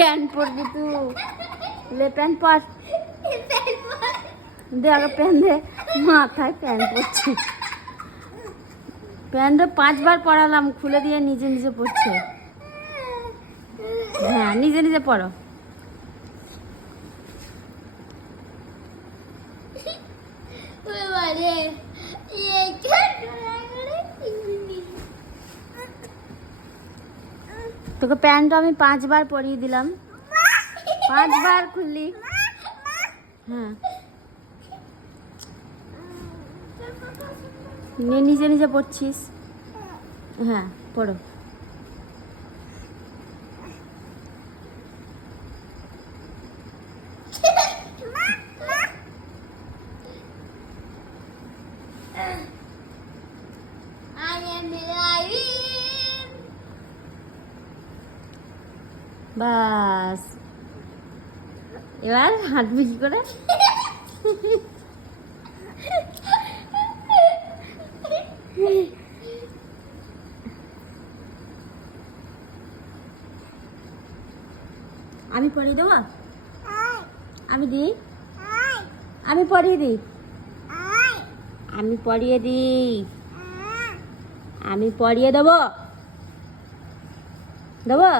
Pant পরবি তুই? লে প্যান্ট পর, দে আগে প্যান্ট দে। মাথায় প্যান্ট পরছে। প্যান্টটা 5 বার পরালাম, খুলে দিয়ে নিজে নিজে পরছে। হ্যাঁ, নিজে নিজে পরো। তোকে প্যান্ট আমি 5 বার পরিয়ে দিলাম, 5 বার খুললি। হ্যাঁ, নিজে নিজে পড়ছিস। হ্যাঁ, পড়ো। বাস, এবার হাঁটবি কি করে? আমি পড়িয়ে দেবো? আমি দিই, আমি পড়িয়ে দিই, আমি পড়িয়ে দিই, আমি পড়িয়ে দেবো, দেবো।